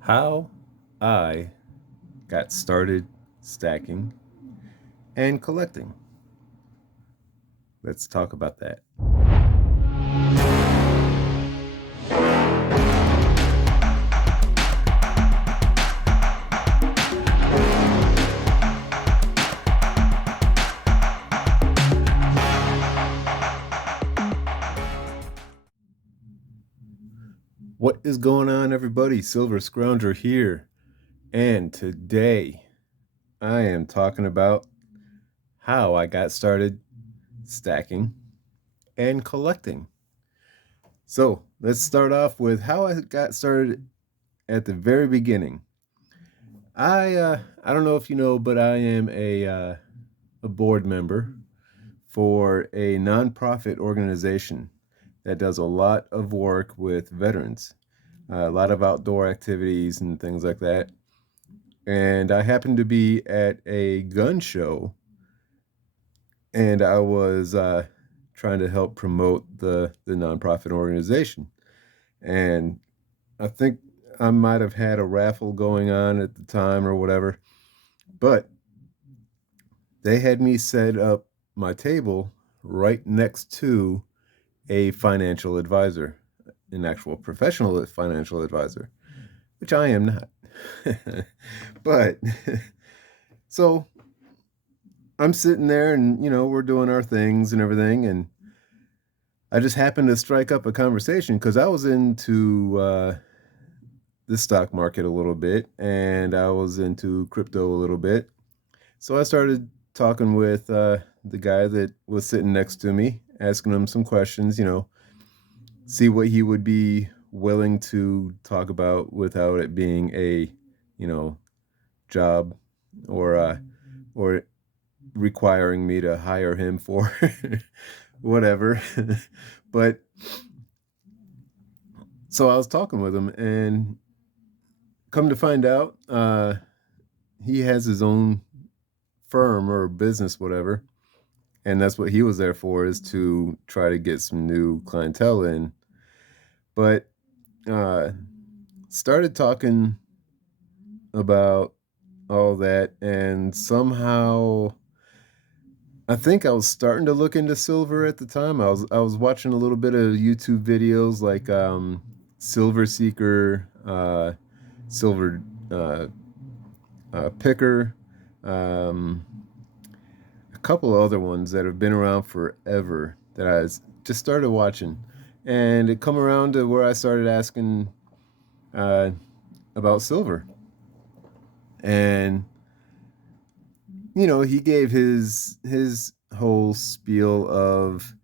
How I got started stacking and collecting. Let's talk about that. What is going on, everybody? Silver Scrounger here. And today I am talking about how I got started stacking and collecting. So let's start off with how I got started at the very beginning. I don't know if you know, but I am a board member for a nonprofit organization that does a lot of work with veterans, a lot of outdoor activities and things like that. And I happened to be at a gun show, and I was trying to help promote the nonprofit organization. And I think I might have had a raffle going on at the time or whatever, but they had me set up my table right next to a financial advisor, an actual professional financial advisor, which I am not. But so I'm sitting there and, we're doing our things and everything. And I just happened to strike up a conversation because I was into the stock market a little bit and I was into crypto a little bit. So I started talking with the guy that was sitting next to me, asking him some questions, see what he would be willing to talk about without it being a, you know, job or or requiring me to hire him for whatever. But so I was talking with him, and come to find out, he has his own firm or business, whatever, and that's what he was there for, is to try to get some new clientele in. But uh, started talking about all that, and somehow I think I was starting to look into silver at the time. I was watching a little bit of YouTube videos like Silver Seeker, Silver uh, Picker, um, a couple of other ones that have been around forever that just started watching, and it come around to where I started asking uh, about silver, and he gave his whole spiel of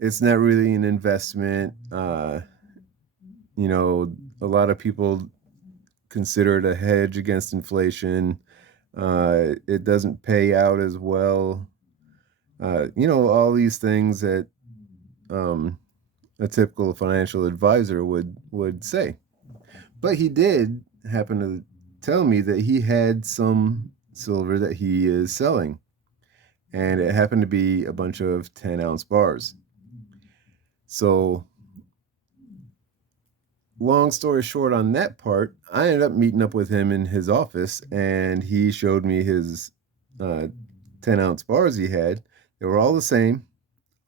it's not really an investment. A lot of people consider it a hedge against inflation. It doesn't pay out as well. All these things that um, a typical financial advisor would say. But he did happen to tell me that he had some silver that he is selling, and it happened to be a bunch of 10-ounce bars. So, long story short on that part, I ended up meeting up with him in his office, and he showed me his 10-ounce bars he had. They were all the same,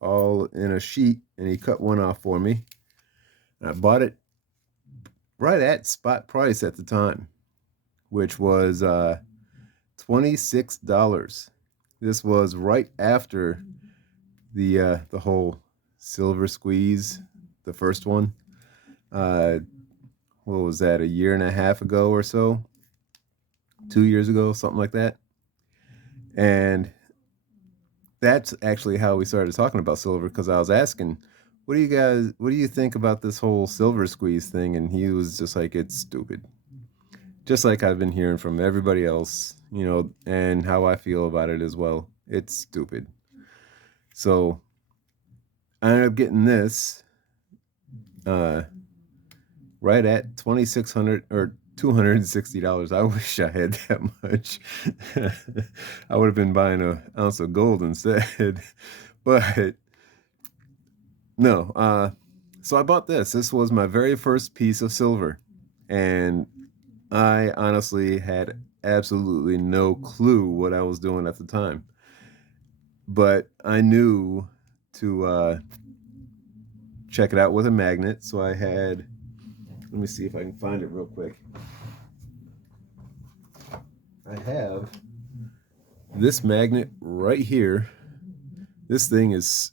all in a sheet, and he cut one off for me. And I bought it right at spot price at the time, which was $26. This was right after the whole silver squeeze, the first one. Uh, what was that? A year and a half ago or so, 2 years ago, something like that. And that's actually how we started talking about silver, because I was asking, what do you think about this whole silver squeeze thing? And he was just like, it's stupid. Just like I've been hearing from everybody else, and how I feel about it as well. It's stupid. So I ended up getting this uh, right at 2,600 or $260. I wish I had that much. I would have been buying an ounce of gold instead. But no, so I bought this. This was my very first piece of silver, and I honestly had absolutely no clue what I was doing at the time, but I knew to check it out with a magnet. So I had, let me see if I can find it real quick. I have this magnet right here. This thing is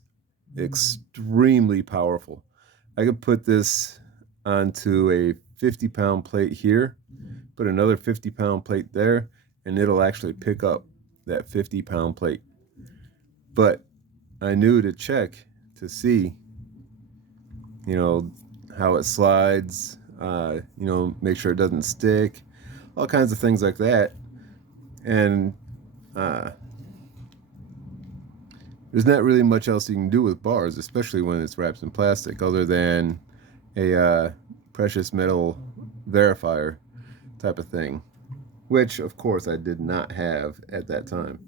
extremely powerful. I could put this onto a 50-pound plate here, put another 50-pound plate there, and it'll actually pick up that 50-pound plate. But I knew to check to see, you know, how it slides, make sure it doesn't stick, all kinds of things like that. And uh, there's not really much else you can do with bars, especially when it's wrapped in plastic, other than a precious metal verifier type of thing, which of course I did not have at that time.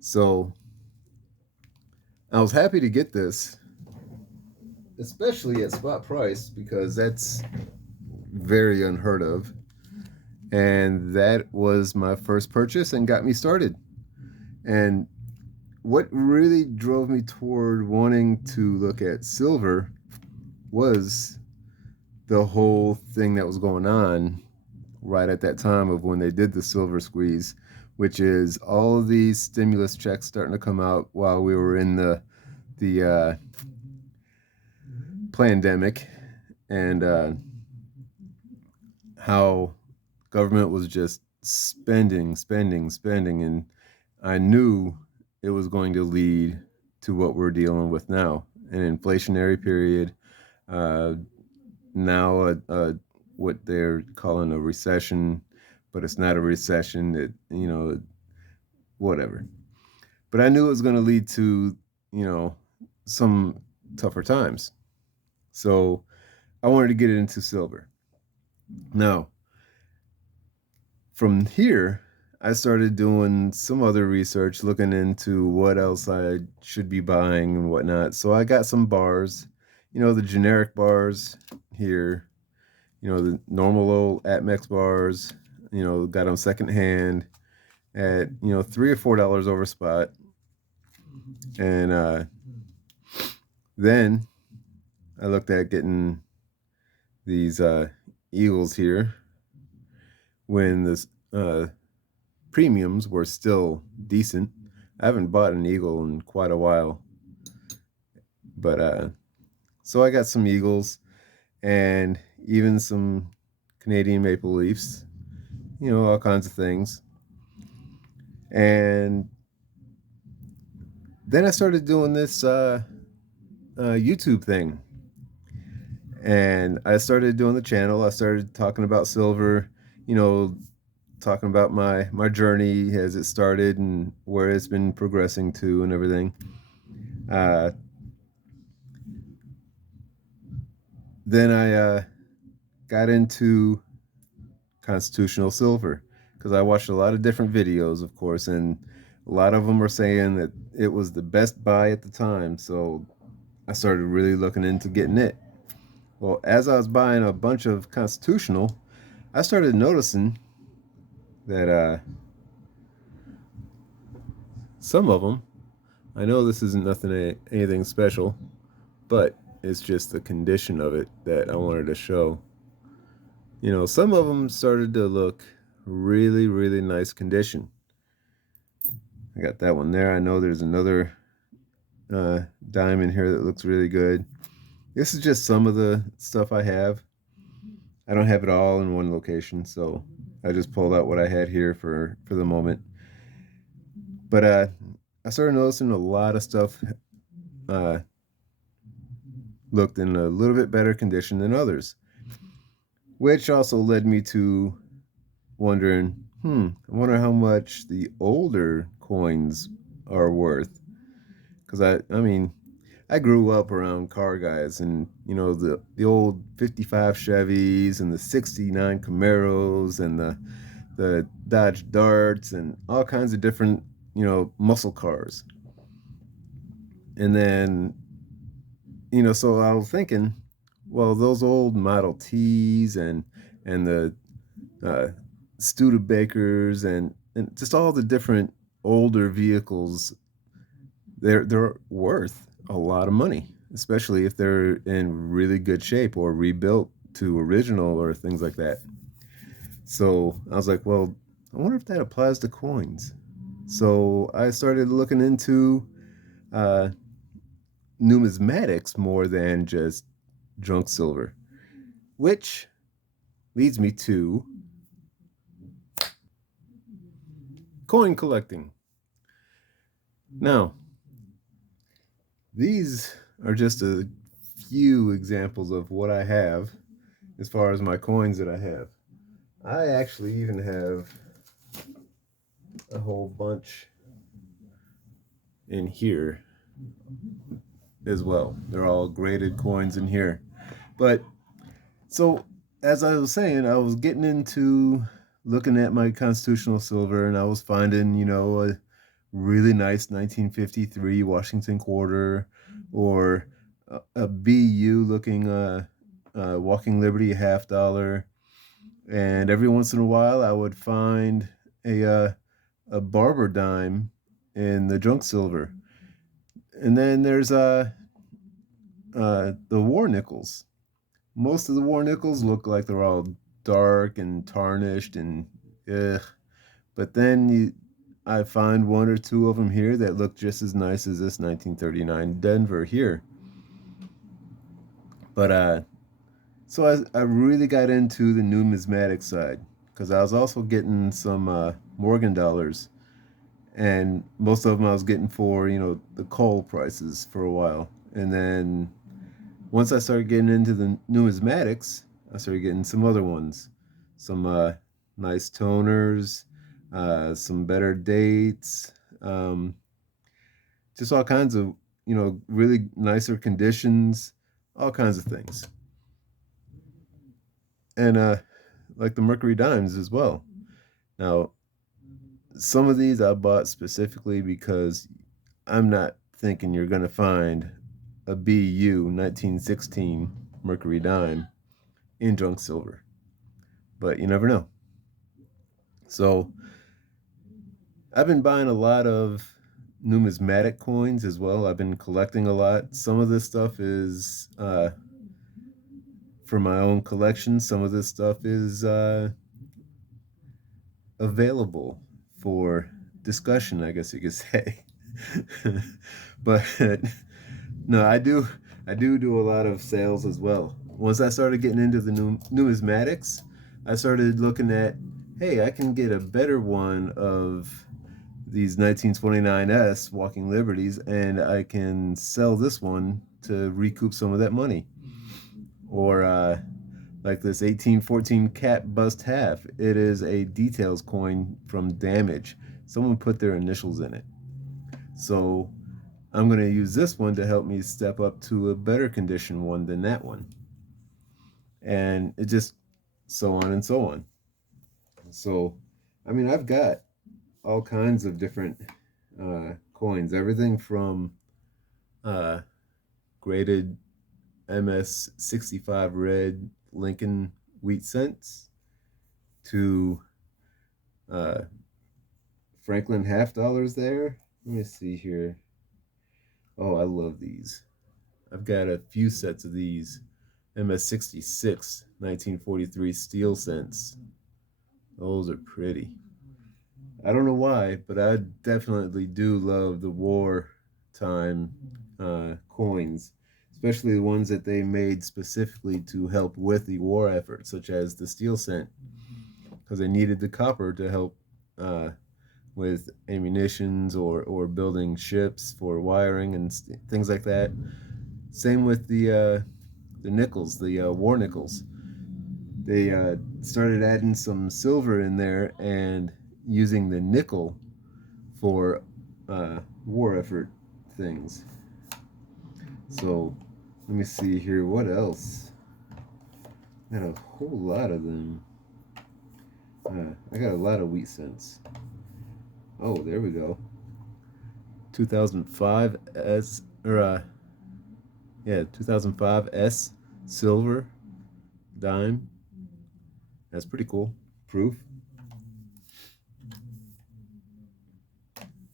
So I was happy to get this, especially at spot price, because that's very unheard of. And that was my first purchase and got me started. And what really drove me toward wanting to look at silver was the whole thing that was going on right at that time of when they did the silver squeeze, which is all of these stimulus checks starting to come out while we were in the pandemic, and how government was just spending, spending, spending, and I knew it was going to lead to what we're dealing with now, an inflationary period. Uh, Now, what they're calling a recession, but it's not a recession. Whatever. But I knew it was going to lead to, you know, some tougher times. So I wanted to get into silver. Now, from here, I started doing some other research, looking into what else I should be buying and whatnot. So I got some bars, the generic bars here, the normal old Atmex bars, got them secondhand at, $3 or $4 over spot. And then I looked at getting these Eagles here when the premiums were still decent. I haven't bought an Eagle in quite a while. But so I got some Eagles and even some Canadian Maple Leafs, all kinds of things. And then I started doing this YouTube thing. And I started doing the channel. I started talking about silver, talking about my journey as it started and where it's been progressing to and everything. Then I got into constitutional silver because I watched a lot of different videos, of course, and a lot of them were saying that it was the best buy at the time. So I started really looking into getting it. Well, as I was buying a bunch of constitutional, I started noticing that some of them, I know this isn't anything special, but it's just the condition of it that I wanted to show. Some of them started to look really, really nice condition. I got that one there. I know there's another diamond here that looks really good. This is just some of the stuff I have. I don't have it all in one location, so I just pulled out what I had here for the moment. But I started noticing a lot of stuff looked in a little bit better condition than others, which also led me to wondering, I wonder how much the older coins are worth. Because I grew up around car guys, and the old 55 Chevys and the 69 Camaros and the Dodge Darts and all kinds of different muscle cars. And then so I was thinking, well, those old Model Ts and the uh, Studebakers, and just all the different older vehicles. They're worth a lot of money, especially if they're in really good shape or rebuilt to original or things like that. So I was like, well, I wonder if that applies to coins. So I started looking into uh, numismatics more than just junk silver, which leads me to coin collecting. Now, these are just a few examples of what I have as far as my coins that I have. I actually even have a whole bunch in here as well. They're all graded coins in here. But so, as I was saying, I was getting into looking at my constitutional silver, and I was finding, a really nice 1953 Washington quarter, or a BU looking Walking Liberty $50. And every once in a while, I would find a barber dime in the junk silver. And then there's the war nickels. Most of the war nickels look like they're all dark and tarnished and ugh. But then I find one or two of them here that look just as nice as this 1939 Denver here. But so I really got into the numismatic side because I was also getting some Morgan dollars, and most of them I was getting for the coal prices for a while, and then once I started getting into the numismatics, I started getting some other ones, some nice toners, some better dates, um, just all kinds of really nicer conditions, all kinds of things, and like the Mercury dimes as well. Now, some of these I bought specifically because I'm not thinking you're gonna find a BU 1916 Mercury dime in junk silver, but you never know. So I've been buying a lot of numismatic coins as well. I've been collecting a lot. Some of this stuff is for my own collection. Some of this stuff is available for discussion, I guess you could say. But no, I do a lot of sales as well. Once I started getting into the numismatics, I started looking at, hey, I can get a better one of these 1929S Walking Liberties, and I can sell this one to recoup some of that money. Or like this 1814 Cat Bust Half. It is a details coin from Damage. Someone put their initials in it. So I'm going to use this one to help me step up to a better condition one than that one. And it just so on and so on. So, I mean, I've got all kinds of different coins, everything from uh, graded MS 65 red Lincoln wheat cents to uh, Franklin $50 there. Let me see here. Oh, I love these. I've got a few sets of these MS 66 1943 steel cents. Those are pretty. I don't know why, but I definitely do love the war time coins, especially the ones that they made specifically to help with the war effort, such as the steel cent, because they needed the copper to help uh, with ammunitions or building ships for wiring and things like that. Same with the nickels, the war nickels. They started adding some silver in there and using the nickel for war effort things. So let me see here. What else? I got a whole lot of them. I got a lot of wheat cents. Oh, there we go. 2005 S or yeah, 2005 S silver dime. That's pretty cool. proof.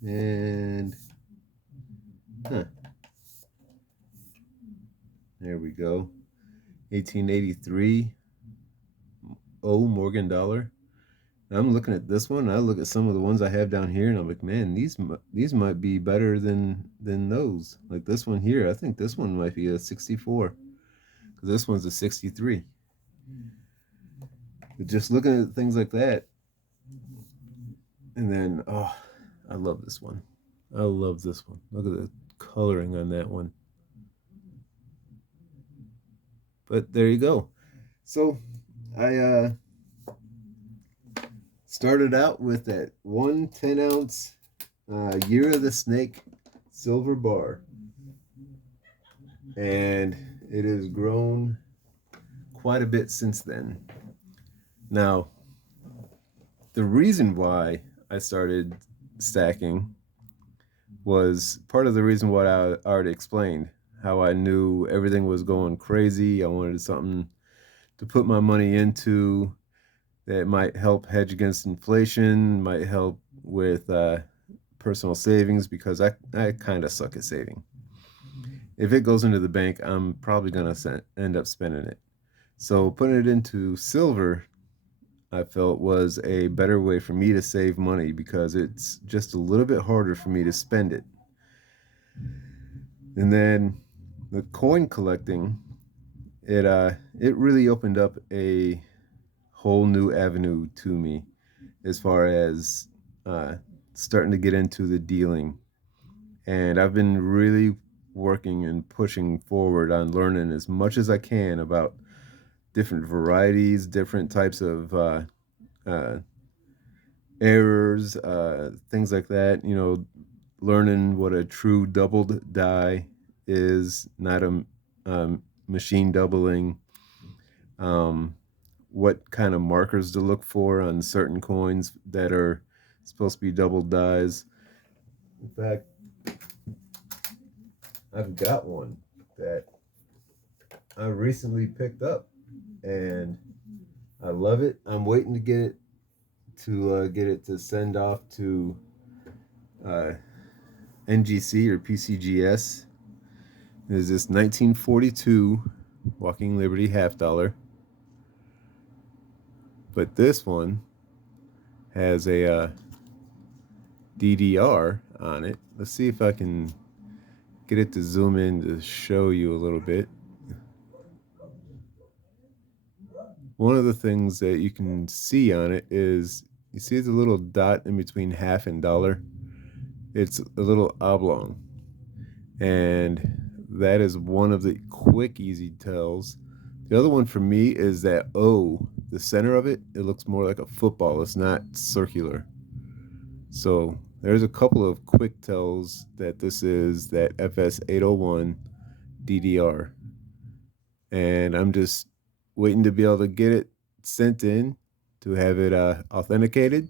And there we go. 1883 Morgan dollar. I'm looking at this one. I look at some of the ones I have down here, and I'm like, man, these might be better than those. Like this one here, I think this one might be a 64, because this one's a 63. But just looking at things like that, and then I love this one. I love this one. Look at the coloring on that one. But there you go. So I started out with that 1 10-ounce Year of the Snake silver bar, and it has grown quite a bit since then. Now, the reason why I started stacking was part of the reason what I already explained, how I knew everything was going crazy. I wanted something to put my money into that might help hedge against inflation, might help with personal savings, because I kind of suck at saving. If it goes into the bank, I'm probably going to end up spending it. So putting it into silver, I felt, was a better way for me to save money, because it's just a little bit harder for me to spend it. And then the coin collecting, it really opened up a whole new avenue to me as far as starting to get into the dealing. And I've been really working and pushing forward on learning as much as I can about different varieties, different types of errors, things like that. You know, learning what a true doubled die is, not a machine doubling. What kind of markers to look for on certain coins that are supposed to be doubled dies. In fact, I've got one that I recently picked up, and I love it. I'm waiting to get it to send off to NGC or PCGS. There's this 1942 Walking Liberty half dollar, but this one has a DDR on it. Let's see if I can get it to zoom in to show you a little bit. One of the things that you can see on it is, you see the little dot in between half and dollar? It's a little oblong, and that is one of the quick, easy tells. The other one for me is that O, the center of it, it looks more like a football. It's not circular. So there's a couple of quick tells that this is that FS801 DDR. And I'm just waiting to be able to get it sent in to have it authenticated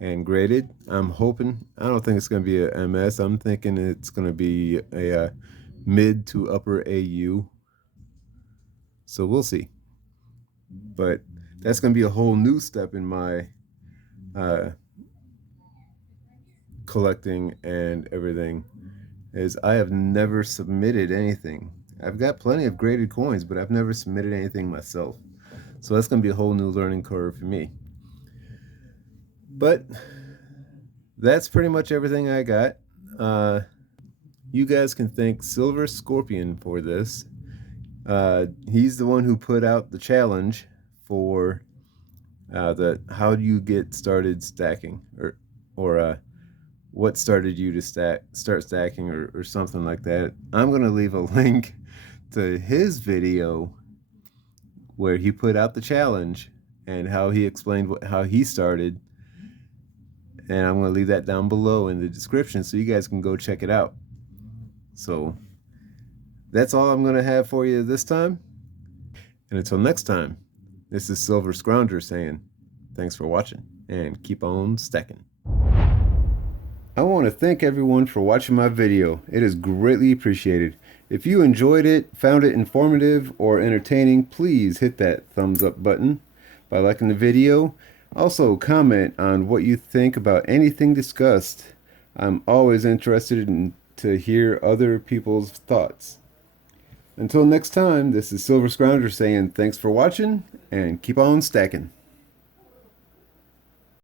and graded. I'm hoping, I don't think it's going to be a MS. I'm thinking it's going to be a mid to upper AU. So we'll see. But that's going to be a whole new step in my collecting and everything, is I have never submitted anything. I've got plenty of graded coins, but I've never submitted anything myself. So that's going to be a whole new learning curve for me. But that's pretty much everything I got. You guys can thank Silver Scorpion for this. He's the one who put out the challenge for the how do you get started stacking, or what started you to start stacking, or something like that. I'm going to leave a link to his video where he put out the challenge and how he explained how he started. And I'm going to leave that down below in the description so you guys can go check it out. So that's all I'm going to have for you this time. And until next time, this is Silver Scrounger saying thanks for watching and keep on stacking. I want to thank everyone for watching my video. It is greatly appreciated. If you enjoyed it, found it informative or entertaining, please hit that thumbs up button by liking the video. Also, comment on what you think about anything discussed. I'm always interested to hear other people's thoughts. Until next time, this is Silver Scrounger saying thanks for watching and keep on stacking.